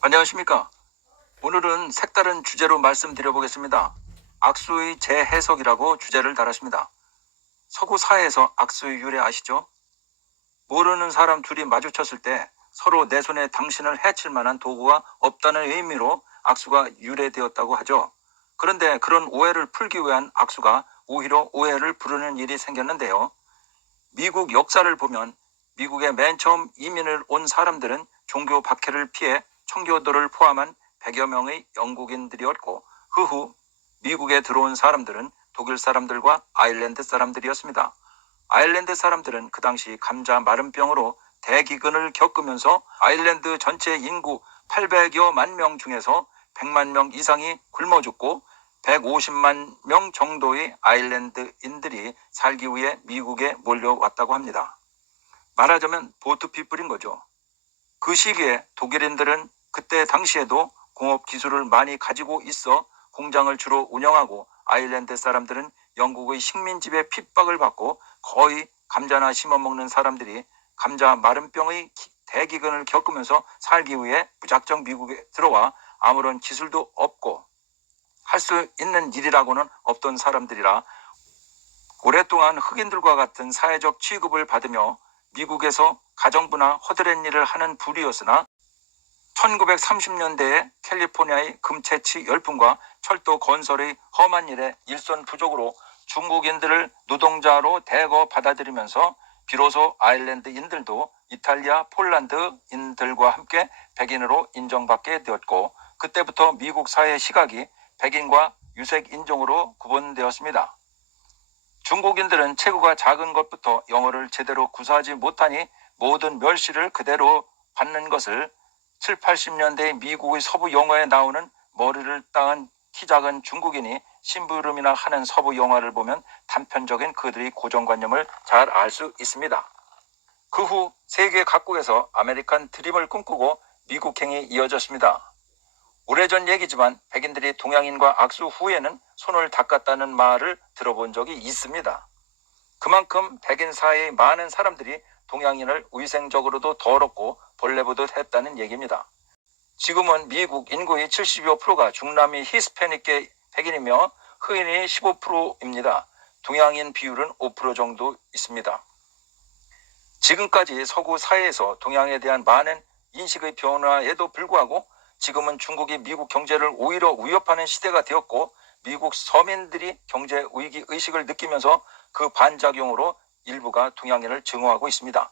안녕하십니까. 오늘은 색다른 주제로 말씀드려보겠습니다. 악수의 재해석이라고 주제를 달았습니다. 서구 사회에서 악수의 유래 아시죠? 모르는 사람 둘이 마주쳤을 때 서로 내 손에 당신을 해칠 만한 도구가 없다는 의미로 악수가 유래되었다고 하죠. 그런데 그런 오해를 풀기 위한 악수가 오히려 오해를 부르는 일이 생겼는데요. 미국 역사를 보면 미국에 맨 처음 이민을 온 사람들은 종교 박해를 피해 청교도를 포함한 100여 명의 영국인들이었고, 그 후 미국에 들어온 사람들은 독일 사람들과 아일랜드 사람들이었습니다. 아일랜드 사람들은 그 당시 감자 마른병으로 대기근을 겪으면서 아일랜드 전체 인구 800여만 명 중에서 100만 명 이상이 굶어 죽고 150만 명 정도의 아일랜드인들이 살기 위해 미국에 몰려왔다고 합니다. 말하자면 보트피플인 거죠. 그 시기에 독일인들은 그때 당시에도 공업 기술을 많이 가지고 있어 공장을 주로 운영하고, 아일랜드 사람들은 영국의 식민지배 핍박을 받고 거의 감자나 심어먹는 사람들이 감자 마른병의 대기근을 겪으면서 살기 위해 무작정 미국에 들어와 아무런 기술도 없고 할 수 있는 일이라고는 없던 사람들이라 오랫동안 흑인들과 같은 사회적 취급을 받으며 미국에서 가정부나 허드렛 일을 하는 부류였으나 1930년대에 캘리포니아의 금채취 열풍과 철도 건설의 험한 일에 일손 부족으로 중국인들을 노동자로 대거 받아들이면서 비로소 아일랜드인들도 이탈리아, 폴란드인들과 함께 백인으로 인정받게 되었고, 그때부터 미국 사회 시각이 백인과 유색인종으로 구분되었습니다. 중국인들은 체구가 작은 것부터 영어를 제대로 구사하지 못하니 모든 멸시를 그대로 받는 것을 7, 80년대 미국의 서부 영화에 나오는 머리를 따은 키 작은 중국인이 심부름이나 하는 서부 영화를 보면 단편적인 그들의 고정관념을 잘 알 수 있습니다. 그 후 세계 각국에서 아메리칸 드림을 꿈꾸고 미국행이 이어졌습니다. 오래전 얘기지만 백인들이 동양인과 악수 후에는 손을 닦았다는 말을 들어본 적이 있습니다. 그만큼 백인 사회의 많은 사람들이 동양인을 위생적으로도 더럽고 벌레보듯 했다는 얘기입니다. 지금은 미국 인구의 70여 프로가 중남미 히스패닉계 백인이며 흑인이 15%입니다. 동양인 비율은 5% 정도 있습니다. 지금까지 서구 사회에서 동양에 대한 많은 인식의 변화에도 불구하고 지금은 중국이 미국 경제를 오히려 위협하는 시대가 되었고, 미국 서민들이 경제 위기 의식을 느끼면서 그 반작용으로 일부가 동양인을 증오하고 있습니다.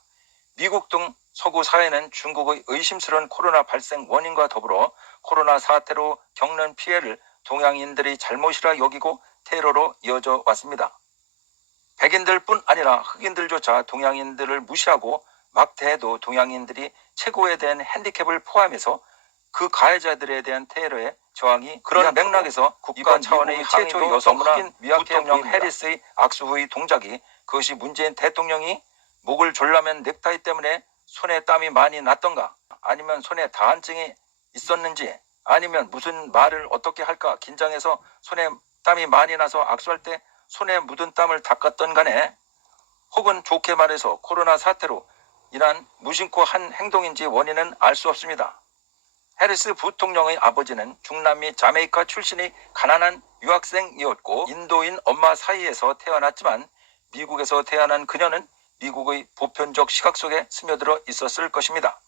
미국 등 서구 사회는 중국의 의심스러운 코로나 발생 원인과 더불어 코로나 사태로 겪는 피해를 동양인들의 잘못이라 여기고 테러로 이어져 왔습니다. 백인들뿐 아니라 흑인들조차 동양인들을 무시하고 막 대해도 동양인들이 최고에 대한 핸디캡을 포함해서 그 가해자들에 대한 테러의 저항이 그런 맥락에서 국가 차원의 최초 여성 흑인 부통령 해리스의 악수 후의 동작이, 그것이 문재인 대통령이 목을 졸라맨 넥타이 때문에 손에 땀이 많이 났던가, 아니면 손에 다한증이 있었는지, 아니면 무슨 말을 어떻게 할까 긴장해서 손에 땀이 많이 나서 악수할 때 손에 묻은 땀을 닦았던 간에, 혹은 좋게 말해서 코로나 사태로 인한 무심코 한 행동인지 원인은 알 수 없습니다. 해리스 부통령의 아버지는 중남미 자메이카 출신의 가난한 유학생이었고 인도인 엄마 사이에서 태어났지만 미국에서 태어난 그녀는 미국의 보편적 시각 속에 스며들어 있었을 것입니다.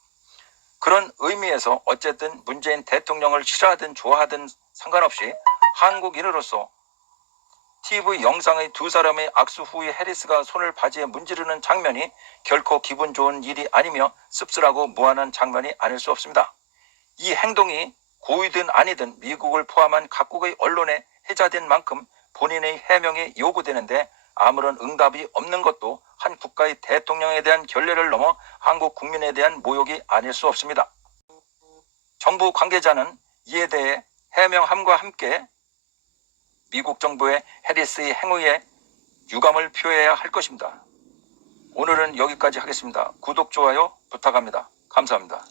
그런 의미에서 어쨌든 문재인 대통령을 싫어하든 좋아하든 상관없이 한국인으로서 TV 영상의 두 사람의 악수 후에 해리스가 손을 바지에 문지르는 장면이 결코 기분 좋은 일이 아니며 씁쓸하고 무한한 장면이 아닐 수 없습니다. 이 행동이 고의든 아니든 미국을 포함한 각국의 언론에 회자된 만큼 본인의 해명이 요구되는데 아무런 응답이 없는 것도 한 국가의 대통령에 대한 결례를 넘어 한국 국민에 대한 모욕이 아닐 수 없습니다. 정부 관계자는 이에 대해 해명함과 함께 미국 정부의 해리스의 행위에 유감을 표해야 할 것입니다. 오늘은 여기까지 하겠습니다. 구독, 좋아요 부탁합니다. 감사합니다.